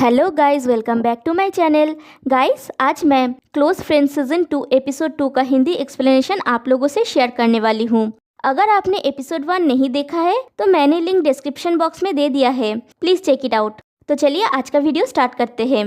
Hello guys, welcome back to my channel. Guys, आज मैं close friends season 2 episode 2 का Hindi explanation आप लोगों से शेयर करने वाली हूँ। अगर आपने एपिसोड 1 नहीं देखा है तो मैंने लिंक डिस्क्रिप्शन बॉक्स में दे दिया है, प्लीज़ चेक इट आउट। तो चलिए आज का वीडियो स्टार्ट करते हैं।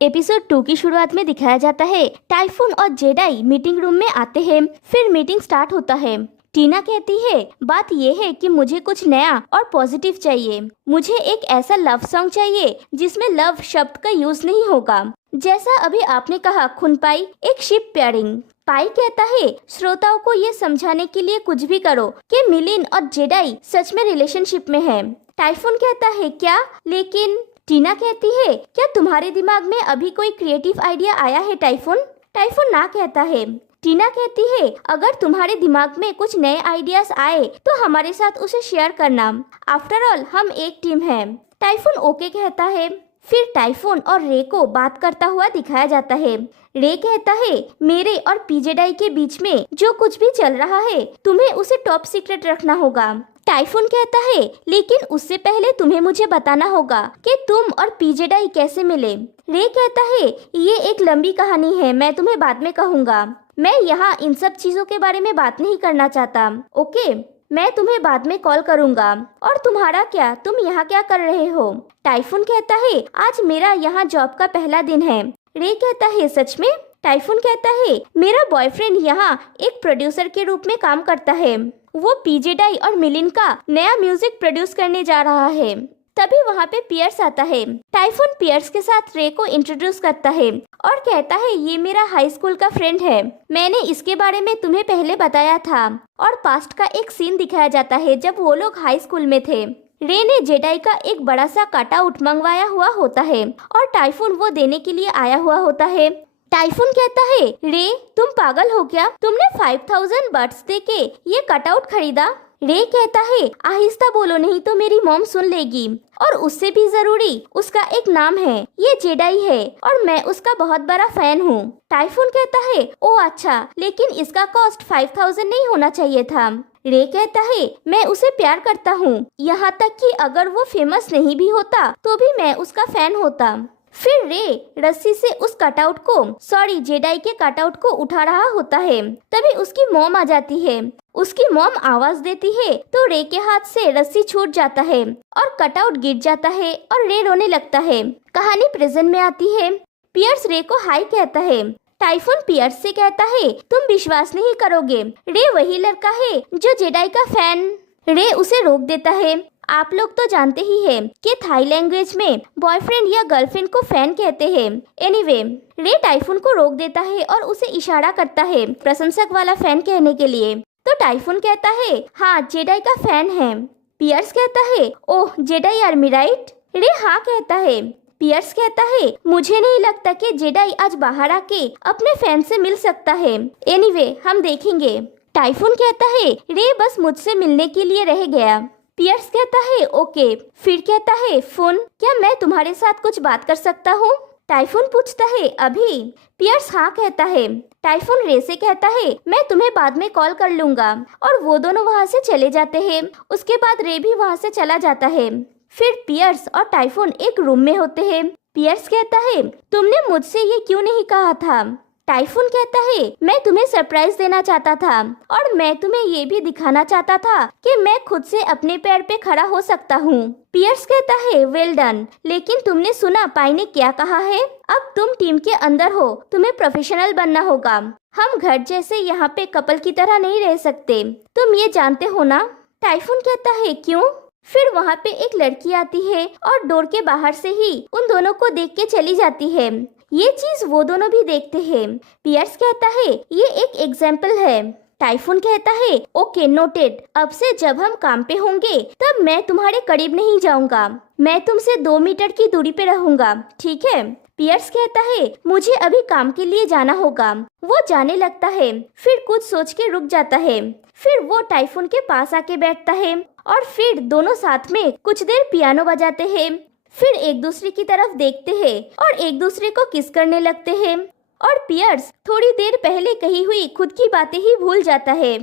एपिसोड 2 की शुरुआत में दिखाया जाता है टाइफून और जेडाई मीटिंग रूम में आते हैं। फिर मीटिंग स्टार्ट होता है। टीना कहती है बात यह है कि मुझे कुछ नया और पॉजिटिव चाहिए। मुझे एक ऐसा लव सॉन्ग चाहिए जिसमें लव शब्द का यूज नहीं होगा, जैसा अभी आपने कहा खुनपाई, एक शिप पेयरिंग। पाई कहता है श्रोताओं को ये समझाने के लिए कुछ भी करो कि मिलिन और जेडाई सच में रिलेशनशिप में है। टाइफून कहता है क्या, लेकिन टीना कहती है क्या तुम्हारे दिमाग में अभी कोई क्रिएटिव आइडिया आया है टाइफून? टाइफून ना कहता है। टीना कहती है अगर तुम्हारे दिमाग में कुछ नए आइडियाज आए तो हमारे साथ उसे शेयर करना। आफ्टर ऑल हम एक टीम है। टाइफून ओके कहता है। फिर टाइफून और रे को बात करता हुआ दिखाया जाता है। रे कहता है मेरे और पीजेडाई के बीच में जो कुछ भी चल रहा है तुम्हें उसे टॉप सीक्रेट रखना होगा। टाइफून कहता है लेकिन उससे पहले तुम्हें मुझे बताना होगा कि तुम और पीजेडाई कैसे मिले। रे कहता है ये एक लंबी कहानी है, मैं तुम्हें बाद में कहूँगा। मैं यहाँ इन सब चीजों के बारे में बात नहीं करना चाहता। ओके, मैं तुम्हें बाद में कॉल करूँगा। और तुम्हारा क्या, तुम यहाँ क्या कर रहे हो? टाइफून कहता है आज मेरा यहाँ जॉब का पहला दिन है। रे कहता है सच में? टाइफून कहता है मेरा बॉयफ्रेंड यहाँ एक प्रोड्यूसर के रूप में काम करता है। वो पीजेडाई और मिलिन का नया म्यूजिक प्रोड्यूस करने जा रहा है। तभी वहाँ पे पियर्स आता है। टाइफून पियर्स के साथ रे को इंट्रोड्यूस करता है और कहता है ये मेरा हाई स्कूल का फ्रेंड है, मैंने इसके बारे में तुम्हें पहले बताया था। और पास्ट का एक सीन दिखाया जाता है जब वो लोग हाई स्कूल में थे। रे ने जेडाई का एक बड़ा सा कट आउट मंगवाया हुआ होता है और टाइफून वो देने के लिए आया हुआ होता है। टाइफून कहता है रे तुम पागल हो क्या, तुमने 5000 बर्ड्स दे के ये कटआउट खरीदा? रे कहता है आहिस्ता बोलो नहीं तो मेरी मॉम सुन लेगी, और उससे भी जरूरी उसका एक नाम है, ये जेडाई है और मैं उसका बहुत बड़ा फैन हूँ। टाइफून कहता है ओ अच्छा, लेकिन इसका कॉस्ट 5000 नहीं होना चाहिए था। रे कहता है मैं उसे प्यार करता हूँ, यहाँ तक कि अगर वो फेमस नहीं भी होता तो भी मैं उसका फैन होता। फिर रे रस्सी से उस कटआउट को, सॉरी जेडाई के कटआउट को उठा रहा होता है। तभी उसकी मॉम आ जाती है। उसकी मॉम आवाज देती है तो रे के हाथ से रस्सी छूट जाता है और कटआउट गिर जाता है और रे रोने लगता है। कहानी प्रेजेंट में आती है। पियर्स रे को हाई कहता है। टाइफून पियर्स से कहता है तुम विश्वास नहीं करोगे, रे वही लड़का है जो जेडाई का फैन। रे उसे रोक देता है। आप लोग तो जानते ही हैं कि थाई लैंग्वेज में बॉयफ्रेंड या गर्लफ्रेंड को फैन कहते हैं। एनीवे, रे टाइफून को रोक देता है और उसे इशारा करता है प्रशंसक वाला फैन कहने के लिए। तो टाइफून कहता है हाँ जेडाई का फैन है। पियर्स कहता है ओह जेडाई आर्मी राइट? रे हाँ कहता है। पियर्स कहता है मुझे नहीं लगता कि जेडाई आज बाहर आके अपने फैन से मिल सकता है। एनीवे, हम देखेंगे। टाइफून कहता है रे बस मुझसे मिलने के लिए रह गया। पियर्स कहता है ओके। फिर कहता है फुन क्या मैं तुम्हारे साथ कुछ बात कर सकता हूँ? टाइफून पूछता है अभी? पियर्स हाँ कहता है। टाइफून रे से कहता है मैं तुम्हें बाद में कॉल कर लूंगा, और वो दोनों वहाँ से चले जाते हैं। उसके बाद रे भी वहाँ से चला जाता है। फिर पियर्स और टाइफून एक रूम में होते हैं। पियर्स कहता है तुमने मुझसे ये क्यों नहीं कहा था? टाइफून कहता है मैं तुम्हें सरप्राइज देना चाहता था और मैं तुम्हें ये भी दिखाना चाहता था कि मैं खुद से अपने पैर पे खड़ा हो सकता हूँ। पियर्स कहता है वेल डन, लेकिन तुमने सुना पाई ने क्या कहा है? अब तुम टीम के अंदर हो, तुम्हें प्रोफेशनल बनना होगा। हम घर जैसे यहाँ पे कपल की तरह नहीं रह सकते, तुम ये जानते हो ना? टाइफून कहता है क्यों? फिर वहाँ पे एक लड़की आती है और डोर के बाहर से ही उन दोनों को देख के चली जाती है। ये चीज वो दोनों भी देखते हैं। पियर्स कहता है ये एक एग्जाम्पल है। टाइफून कहता है ओके नोटेड, अब से जब हम काम पे होंगे तब मैं तुम्हारे करीब नहीं जाऊंगा, मैं तुमसे 2 मीटर की दूरी पे रहूंगा, ठीक है? पियर्स कहता है मुझे अभी काम के लिए जाना होगा। वो जाने लगता है, फिर कुछ सोच के रुक जाता है। फिर वो टाइफून के पास आके बैठता है और फिर दोनों साथ में कुछ देर पियानो बजाते हैं। फिर एक दूसरे की तरफ देखते हैं और एक दूसरे को किस करने लगते हैं। और पियर्स थोड़ी देर पहले कही हुई खुद की बातें ही भूल जाता है।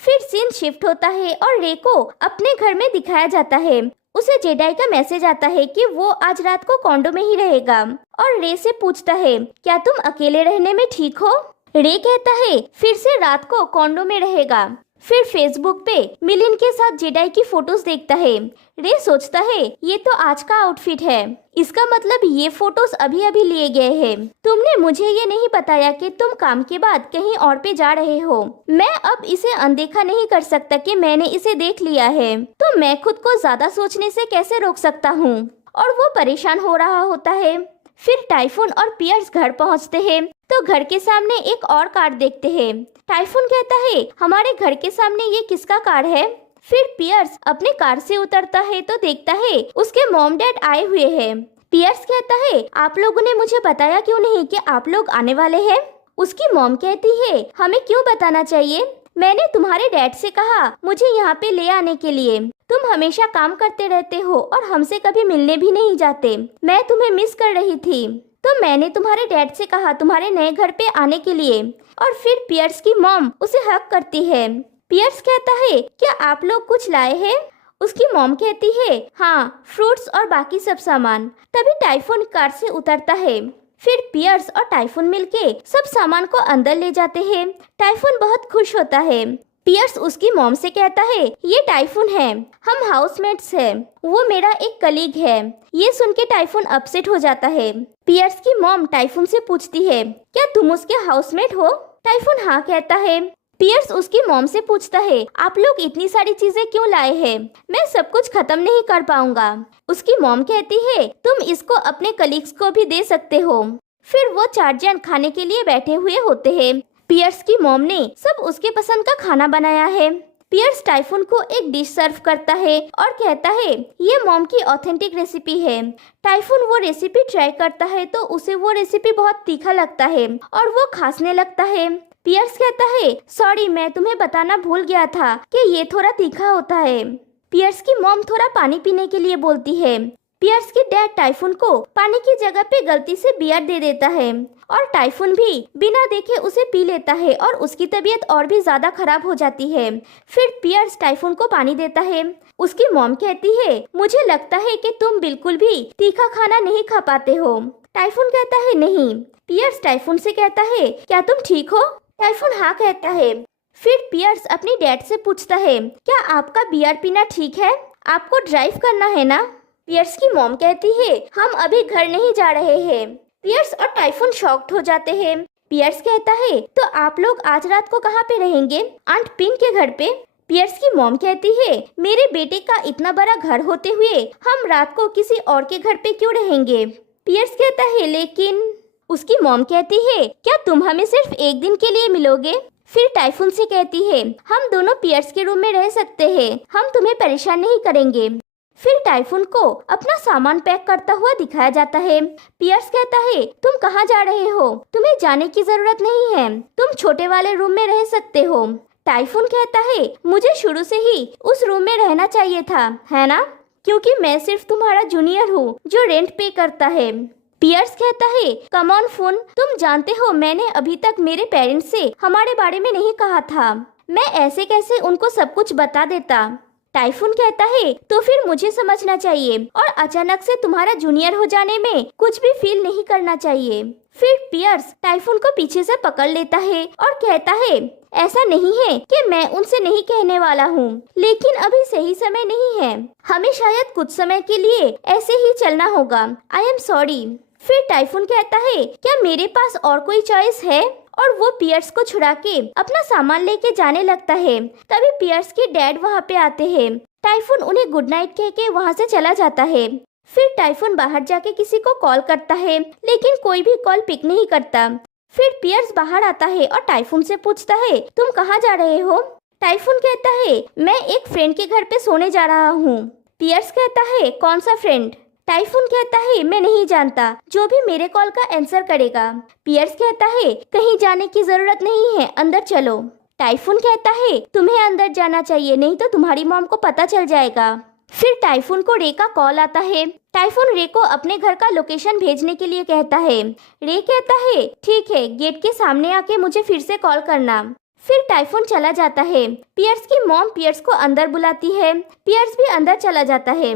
फिर सीन शिफ्ट होता है और रे को अपने घर में दिखाया जाता है उसे जेडाई का मैसेज आता है कि वो आज रात को कॉन्डो में ही रहेगा और रे से पूछता है क्या तुम अकेले रहने में ठीक हो। रे कहता है फिर से रात को कॉन्डो में रहेगा। फिर फेसबुक पे मिलिन के साथ जेडाई की फोटोज देखता है। रे सोचता है ये तो आज का आउटफिट है, इसका मतलब ये फोटोज अभी अभी लिए गए हैं। तुमने मुझे ये नहीं बताया कि तुम काम के बाद कहीं और पे जा रहे हो। मैं अब इसे अनदेखा नहीं कर सकता कि मैंने इसे देख लिया है, तो मैं खुद को ज्यादा सोचने से कैसे रोक सकता हूँ। और वो परेशान हो रहा होता है। फिर टाइफून और पियर्स घर पहुँचते हैं तो घर के सामने एक और कार देखते हैं। टाइफून कहता है हमारे घर के सामने ये किसका कार है। फिर पियर्स अपने कार से उतरता है तो देखता है उसके मॉम डैड आए हुए हैं। पियर्स कहता है आप लोगों ने मुझे बताया क्यों नहीं कि आप लोग आने वाले हैं। उसकी मॉम कहती है हमें क्यों बताना चाहिए, मैंने तुम्हारे डैड से कहा मुझे यहाँ पे ले आने के लिए। तुम हमेशा काम करते रहते हो और हमसे कभी मिलने भी नहीं जाते। मैं तुम्हें मिस कर रही थी तो मैंने तुम्हारे डैड से कहा तुम्हारे नए घर पे आने के लिए। और फिर पियर्स की मॉम उसे हक करती है। पियर्स कहता है क्या आप लोग कुछ लाए हैं। उसकी मॉम कहती है हाँ, फ्रूट्स और बाकी सब सामान। तभी टाइफून कार से उतरता है। फिर पियर्स और टाइफून मिलके सब सामान को अंदर ले जाते हैं। टाइफून बहुत खुश होता है। पियर्स उसकी मॉम से कहता है ये टाइफून है, हम हाउसमेट्स हैं, वो मेरा एक कलीग है। ये सुन के टाइफून अपसेट हो जाता है। पियर्स की मॉम टाइफून से पूछती है क्या तुम उसके हाउसमेट हो। टाइफून हाँ कहता है। पियर्स उसकी मॉम से पूछता है आप लोग इतनी सारी चीजें क्यों लाए हैं, मैं सब कुछ खत्म नहीं कर पाऊंगा। उसकी मॉम कहती है तुम इसको अपने कलीग्स को भी दे सकते हो। फिर वो 4 जन खाने के लिए बैठे हुए होते हैं। पियर्स की मॉम ने सब उसके पसंद का खाना बनाया है। पियर्स टाइफून को एक डिश सर्व करता है और कहता है ये मॉम की ऑथेंटिक रेसिपी है। टाइफून वो रेसिपी ट्राई करता है तो उसे वो रेसिपी बहुत तीखा लगता है और वो खांसने लगता है। पियर्स कहता है सॉरी, मैं तुम्हें बताना भूल गया था कि ये थोड़ा तीखा होता है। पियर्स की मॉम थोड़ा पानी पीने के लिए बोलती है। पियर्स के डैड टाइफून को पानी की जगह पे गलती से बियर दे देता है और टाइफून भी बिना देखे उसे पी लेता है और उसकी तबीयत और भी ज्यादा खराब हो जाती है। फिर पियर्स टाइफून को पानी देता है। उसकी मॉम कहती है मुझे लगता है कि तुम बिल्कुल भी तीखा खाना नहीं खा पाते हो। टाइफून कहता है नहीं। पियर्स टाइफून से कहता है क्या तुम ठीक हो। टाइफून हाँ कहता है। फिर पियर्स अपने डैड से पूछता है क्या आपका बियर पीना ठीक है, आपको ड्राइव करना है ना। पियर्स की मॉम कहती है हम अभी घर नहीं जा रहे हैं। पियर्स और टाइफून शॉक्ड हो जाते हैं। पियर्स कहता है तो आप लोग आज रात को कहाँ पे रहेंगे, आंट पिन के घर पे। पियर्स की मॉम कहती है मेरे बेटे का इतना बड़ा घर होते हुए हम रात को किसी और के घर पे क्यों रहेंगे। पियर्स कहता है लेकिन। उसकी मॉम कहती है क्या तुम हमें सिर्फ एक दिन के लिए मिलोगे। फिर टाइफून से कहती है हम दोनों पियर्स के रूम में रह सकते हैं, हम तुम्हें परेशान नहीं करेंगे। फिर टाइफून को अपना सामान पैक करता हुआ दिखाया जाता है। पियर्स कहता है तुम कहाँ जा रहे हो, तुम्हें जाने की जरूरत नहीं है, तुम छोटे वाले रूम में रह सकते हो। टाइफून कहता है मुझे शुरू से ही उस रूम में रहना चाहिए था, है ना, क्योंकि मैं सिर्फ तुम्हारा जूनियर हूँ जो रेंट पे करता है। पियर्स कहता है कम ऑन फोन, तुम जानते हो मैंने अभी तक मेरे पेरेंट्स से हमारे बारे में नहीं कहा था, मैं ऐसे कैसे उनको सब कुछ बता देता। टाइफून कहता है तो फिर मुझे समझना चाहिए और अचानक से तुम्हारा जूनियर हो जाने में कुछ भी फील नहीं करना चाहिए। फिर पियर्स टाइफून को पीछे से पकड़ लेता है और कहता है ऐसा नहीं है कि मैं उनसे नहीं कहने वाला हूँ, लेकिन अभी सही समय नहीं है, हमें शायद कुछ समय के लिए ऐसे ही चलना होगा, आई एम सॉरी। फिर टाइफून कहता है क्या मेरे पास और कोई चॉइस है, और वो पियर्स को छुड़ा के अपना सामान लेके जाने लगता है। तभी पियर्स के डैड वहाँ पे आते हैं। टाइफून उन्हें गुड नाइट कह के वहाँ से चला जाता है। फिर टाइफून बाहर जाके किसी को कॉल करता है, लेकिन कोई भी कॉल पिक नहीं करता। फिर पियर्स बाहर आता है और टाइफून से पूछता है तुम कहाँ जा रहे हो। टाइफून कहता है मैं एक फ्रेंड के घर पे सोने जा रहा हूँ। पियर्स कहता है कौन सा फ्रेंड। टाइफून कहता है मैं नहीं जानता, जो भी मेरे कॉल का आंसर करेगा। पियर्स कहता है कहीं जाने की जरूरत नहीं है, अंदर चलो। टाइफून कहता है तुम्हें अंदर जाना चाहिए, नहीं तो तुम्हारी मॉम को पता चल जाएगा। फिर टाइफून को रे का कॉल आता है। टाइफून रे को अपने घर का लोकेशन भेजने के लिए कहता है। रे कहता है ठीक है, गेट के सामने आके मुझे फिर से कॉल करना। फिर टाइफून चला जाता है। पियर्स की मॉम पियर्स को अंदर बुलाती है। पियर्स भी अंदर चला जाता है।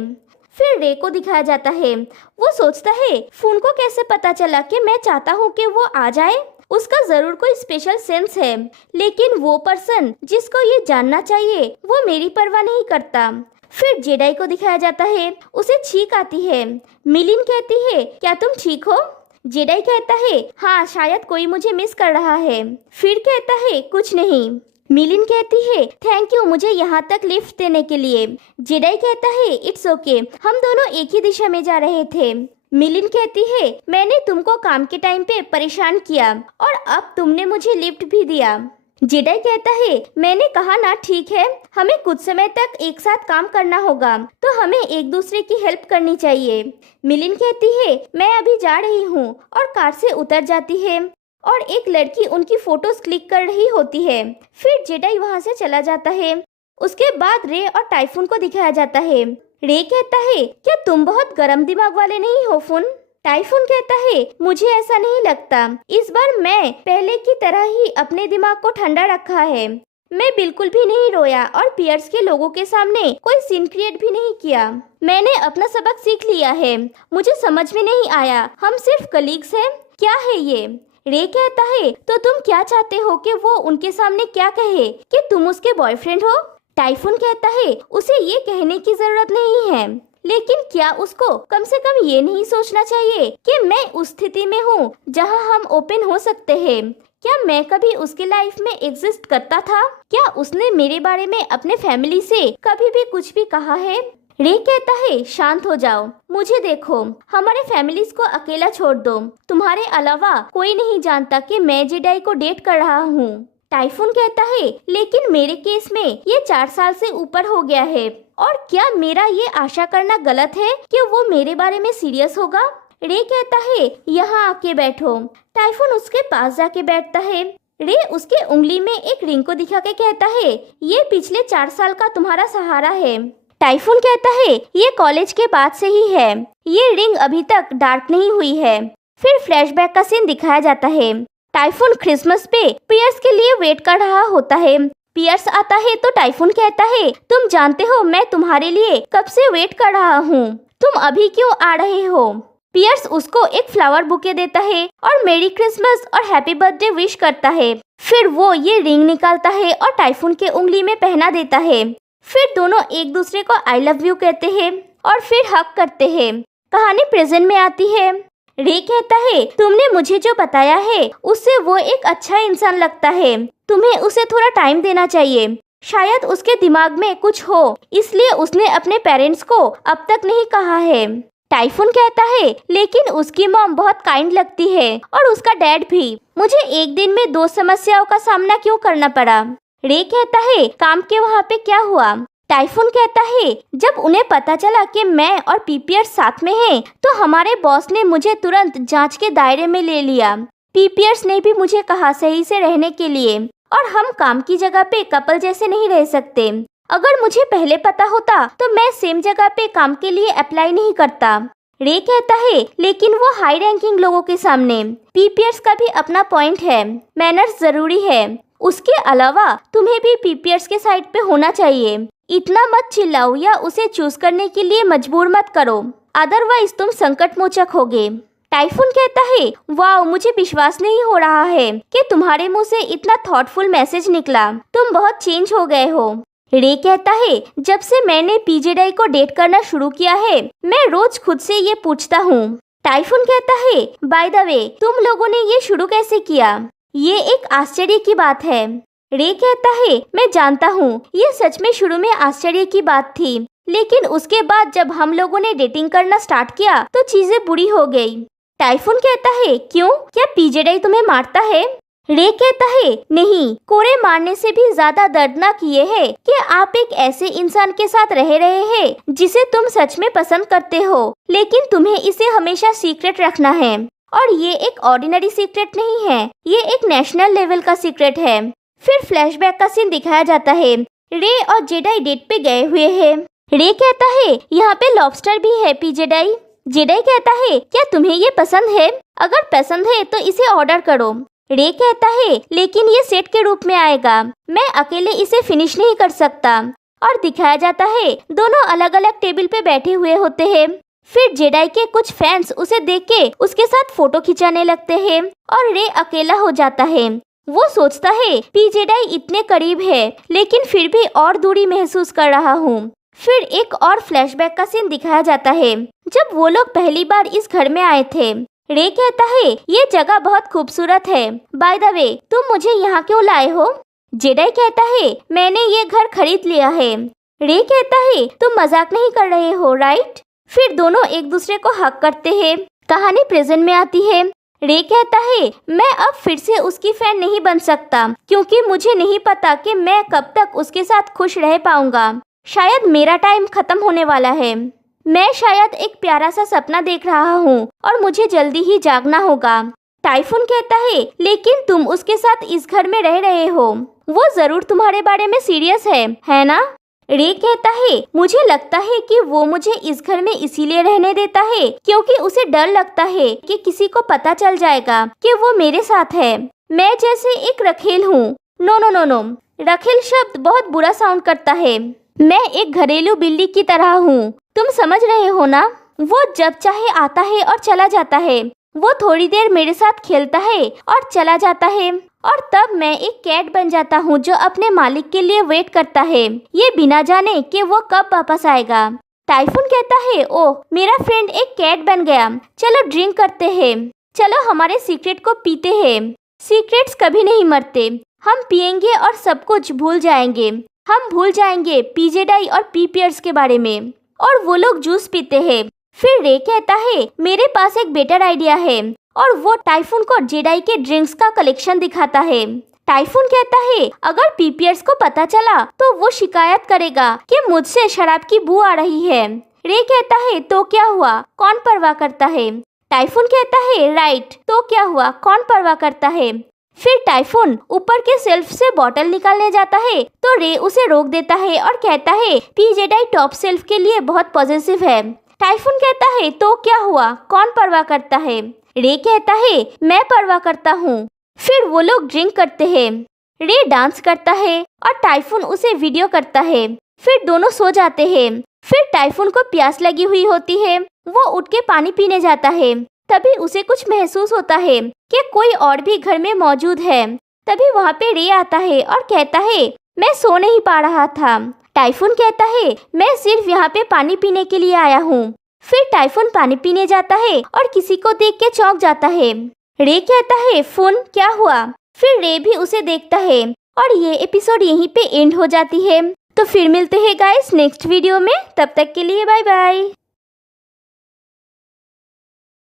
फिर रे को दिखाया जाता है। वो सोचता है फून को कैसे पता चला कि मैं चाहता हूँ कि वो आ जाए। उसका जरूर कोई स्पेशल सेंस है, लेकिन वो पर्सन जिसको ये जानना चाहिए वो मेरी परवाह नहीं करता। फिर जेडाई को दिखाया जाता है। उसे छींक आती है। मिलिन कहती है क्या तुम ठीक हो? जेडाई कहता है हाँ, शायद कोई मुझे मिस कर रहा है। फिर कहता है कुछ नहीं। मिलिन कहती है थैंक यू मुझे यहाँ तक लिफ्ट देने के लिए। जेडाई कहता है इट्स ओके, हम दोनों एक ही दिशा में जा रहे थे। मिलिन कहती है मैंने तुमको काम के टाइम पे परेशान किया और अब तुमने मुझे लिफ्ट भी दिया। जेडाई कहता है मैंने कहा ना, ठीक है, हमें कुछ समय तक एक साथ काम करना होगा, तो हमें एक दूसरे की हेल्प करनी चाहिए। मिलिन कहती है मैं अभी जा रही हूँ और कार से उतर जाती है और एक लड़की उनकी फोटोज क्लिक कर रही होती है। फिर जेडाई वहाँ से चला जाता है। उसके बाद रे और टाइफून को दिखाया जाता है। रे कहता है क्या तुम बहुत गर्म दिमाग वाले नहीं हो फुन? टाइफून कहता है मुझे ऐसा नहीं लगता, इस बार मैं पहले की तरह ही अपने दिमाग को ठंडा रखा है। मैं बिल्कुल भी नहीं रोया और पियर्स के लोगों के सामने कोई सीन क्रिएट भी नहीं किया। मैंने अपना सबक सीख लिया है। मुझे समझ में नहीं आया हम सिर्फ कलीग्स हैं, क्या है ये? रे कहता है तो तुम क्या चाहते हो कि वो उनके सामने क्या कहे कि तुम उसके बॉयफ्रेंड हो? टाइफून कहता है उसे ये कहने की जरूरत नहीं है, लेकिन क्या उसको कम से कम ये नहीं सोचना चाहिए कि मैं उस स्थिति में हूँ जहाँ हम ओपन हो सकते हैं? क्या मैं कभी उसके लाइफ में एग्जिस्ट करता था? क्या उसने मेरे बारे में अपने फैमिली से कभी भी कुछ भी कहा है? रे कहता है शांत हो जाओ, मुझे देखो, हमारे फैमिलीज को अकेला छोड़ दो, तुम्हारे अलावा कोई नहीं जानता कि मैं जेडाई को डेट कर रहा हूँ। टाइफून कहता है लेकिन मेरे केस में ये 4 साल से ऊपर हो गया है और क्या मेरा ये आशा करना गलत है कि वो मेरे बारे में सीरियस होगा? रे कहता है यहाँ आके बैठो। टाइफून उसके पास जाके बैठता है। रे उसके उंगली में एक रिंग को दिखा के कहता है ये पिछले 4 साल का तुम्हारा सहारा है। टाइफून कहता है ये कॉलेज के बाद से ही है, ये रिंग अभी तक डार्क नहीं हुई है। फिर फ्लैशबैक का सीन दिखाया जाता है। टाइफून क्रिसमस पे पियर्स के लिए वेट कर रहा होता है। पियर्स आता है तो टाइफून कहता है तुम जानते हो मैं तुम्हारे लिए कब से वेट कर रहा हूँ, तुम अभी क्यों आ रहे हो? पियर्स उसको एक फ्लावर बुके देता है और मेरी क्रिसमस और हैप्पी बर्थडे विश करता है। फिर वो ये रिंग निकालता है और टाइफून के उंगली में पहना देता है। फिर दोनों एक दूसरे को आई लव यू कहते हैं और फिर हक करते हैं। कहानी प्रेजेंट में आती है। रे कहता है तुमने मुझे जो बताया है उससे वो एक अच्छा इंसान लगता है, तुम्हें उसे थोड़ा टाइम देना चाहिए। शायद उसके दिमाग में कुछ हो, इसलिए उसने अपने पेरेंट्स को अब तक नहीं कहा है। टाइफून कहता है लेकिन उसकी मॉम बहुत काइंड लगती है और उसका डैड भी। मुझे एक दिन में 2 समस्याओं का सामना क्यों करना पड़ा? रे कहता है काम के वहाँ पे क्या हुआ? टाइफून कहता है जब उन्हें पता चला कि मैं और पीपीआर साथ में हैं, तो हमारे बॉस ने मुझे तुरंत जांच के दायरे में ले लिया। पीपीआर्स ने भी मुझे कहा सही से रहने के लिए, और हम काम की जगह पे कपल जैसे नहीं रह सकते। अगर मुझे पहले पता होता तो मैं सेम जगह पे काम के लिए अप्लाई नहीं करता। रे कहता है लेकिन वो हाई रैंकिंग लोगों के सामने, पीपीआर्स का भी अपना पॉइंट है, मैनर्स जरूरी है। उसके अलावा तुम्हें भी पीपीआर्स के साइड पे होना चाहिए। इतना मत चिल्लाओ या उसे चूज करने के लिए मजबूर मत करो, अदरवाइज तुम संकट मोचक होगे। टाइफून कहता है वाओ, मुझे विश्वास नहीं हो रहा है कि तुम्हारे मुंह से इतना थॉटफुल मैसेज निकला, तुम बहुत चेंज हो गए हो। रे कहता है जब से मैंने पीजेडाई को डेट करना शुरू किया है, मैं रोज खुद से ये पूछता हूँ। टाइफून कहता है बाय द वे, तुम लोगों ने ये शुरू कैसे किया? ये एक आश्चर्य की बात है। रे कहता है मैं जानता हूँ ये सच में शुरू में आश्चर्य की बात थी, लेकिन उसके बाद जब हम लोगों ने डेटिंग करना स्टार्ट किया तो चीजें बुरी हो गई। टाइफून कहता है क्यों, क्या पीजेडाई तुम्हें मारता है? रे कहता है नहीं, कोरे मारने से भी ज्यादा दर्दनाक ये है कि आप एक ऐसे इंसान के साथ रह रहे हैं जिसे तुम सच में पसंद करते हो, लेकिन तुम्हें इसे हमेशा सीक्रेट रखना है। और ये एक ऑर्डिनरी सीक्रेट नहीं है, ये एक नेशनल लेवल का सीक्रेट है। फिर फ्लैशबैक का सीन दिखाया जाता है। रे और जेडाई डेट पे गए हुए हैं। रे कहता है यहाँ पे लॉबस्टर भी है पीजेडाई। जेडाई कहता है क्या तुम्हें ये पसंद है? अगर पसंद है तो इसे ऑर्डर करो। रे कहता है लेकिन ये सेट के रूप में आएगा, मैं अकेले इसे फिनिश नहीं कर सकता। और दिखाया जाता है दोनों अलग अलग टेबल पे बैठे हुए होते हैं। फिर जेडाई के कुछ फैंस उसे देख के उसके साथ फोटो खिंचाने लगते हैं और रे अकेला हो जाता है। वो सोचता है पी जेडाई इतने करीब है लेकिन फिर भी और दूरी महसूस कर रहा हूँ। फिर एक और फ्लैशबैक का सीन दिखाया जाता है जब वो लोग पहली बार इस घर में आए थे। रे कहता है ये जगह बहुत खूबसूरत है, बाय द वे तुम मुझे यहाँ क्यों लाए हो? जेडाई कहता है मैंने ये घर खरीद लिया है। रे कहता है तुम मजाक नहीं कर रहे हो राइट? फिर दोनों एक दूसरे को हक करते हैं। कहानी प्रेजेंट में आती है। रे कहता है मैं अब फिर से उसकी फैन नहीं बन सकता क्योंकि मुझे नहीं पता कि मैं कब तक उसके साथ खुश रह पाऊंगा। शायद मेरा टाइम खत्म होने वाला है। मैं शायद एक प्यारा सा सपना देख रहा हूँ और मुझे जल्दी ही जागना होगा। टाइफून कहता है लेकिन तुम उसके साथ इस घर में रह रहे हो, वो जरूर तुम्हारे बारे में सीरियस है ना? रे कहता है मुझे लगता है कि वो मुझे इस घर में इसीलिए रहने देता है क्योंकि उसे डर लगता है कि किसी को पता चल जाएगा कि वो मेरे साथ है। मैं जैसे एक रखेल हूँ। नो, रखेल शब्द बहुत बुरा साउंड करता है। मैं एक घरेलू बिल्ली की तरह हूँ, तुम समझ रहे हो ना? वो जब चाहे आता है और चला जाता है। वो थोड़ी देर मेरे साथ खेलता है और चला जाता है और तब मैं एक कैट बन जाता हूँ जो अपने मालिक के लिए वेट करता है, ये बिना जाने कि वो कब वापस आएगा। टाइफून कहता है ओह मेरा फ्रेंड एक कैट बन गया, चलो ड्रिंक करते हैं, चलो हमारे सीक्रेट को पीते हैं। सीक्रेट्स कभी नहीं मरते, हम पिएंगे और सब कुछ भूल जाएंगे। हम भूल जाएंगे पी जेडाई और पी पियर्स के बारे में। और वो लोग जूस पीते हैं। फिर रे कहता है मेरे पास एक बेटर आइडिया है और वो टाइफून को जेडाई के ड्रिंक्स का कलेक्शन दिखाता है। टाइफून कहता है अगर पी पियर्स को पता चला तो वो शिकायत करेगा कि मुझसे शराब की बू आ रही है। रे कहता है तो क्या हुआ, कौन परवाह करता है? टाइफून कहता है राइट, तो क्या हुआ, कौन परवाह करता है? फिर टाइफून ऊपर के सेल्फ से बॉटल निकालने जाता है तो रे उसे रोक देता है और कहता है पी जेडाई टॉप सेल्फ के लिए बहुत पॉजिटिव है। टाइफून कहता है तो क्या हुआ, कौन परवाह करता है? रे कहता है मैं परवाह करता हूँ। फिर वो लोग ड्रिंक करते हैं। रे डांस करता है और टाइफून उसे वीडियो करता है। फिर दोनों सो जाते हैं। फिर टाइफून को प्यास लगी हुई होती है, वो उठ के पानी पीने जाता है। तभी उसे कुछ महसूस होता है कि कोई और भी घर में मौजूद है। तभी वहाँ पे रे आता है और कहता है मैं सो नहीं पा रहा था। टाइफून कहता है मैं सिर्फ यहाँ पे पानी पीने के लिए आया हूँ। फिर टाइफून पानी पीने जाता है और किसी को देख के चौंक जाता है। रे कहता है फून क्या हुआ? फिर रे भी उसे देखता है और ये एपिसोड यहीं पे एंड हो जाती है। तो फिर मिलते हैं गाइस नेक्स्ट वीडियो में, तब तक के लिए बाय बाय।